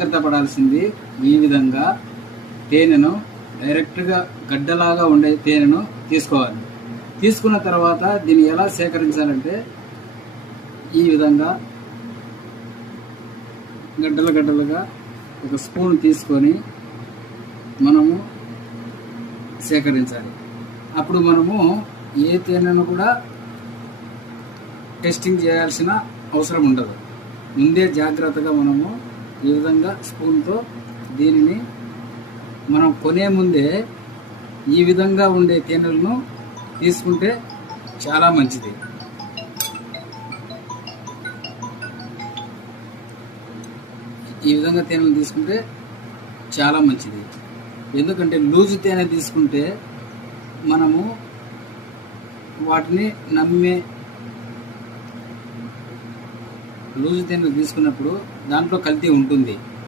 జాగ్రత్త పడాల్సింది ఈ విధంగా తేనెను డైరెక్ట్గా గడ్డలాగా ఉండే తేనెను తీసుకోవాలి. తీసుకున్న తర్వాత దీన్ని ఎలా సేకరించాలంటే ఈ విధంగా గడ్డలుగా ఒక స్పూన్ తీసుకొని మనము సేకరించాలి. అప్పుడు మనము ఏ తేనెను కూడా టెస్టింగ్ చేయాల్సిన అవసరం ఉండదు. ముందే జాగ్రత్తగా మనము ఈ విధంగా స్పూన్తో దీనిని మనం కొనే ముందే ఈ విధంగా ఉండే తేనెలను తీసుకుంటే చాలా మంచిది. ఈ విధంగా తేనెలు తీసుకుంటే చాలా మంచిది. ఎందుకంటే లూజు తేనె తీసుకుంటే మనము వాటిని లూజు తేనె తీసుకున్నప్పుడు దాంట్లో కల్తీ ఉంటుంది.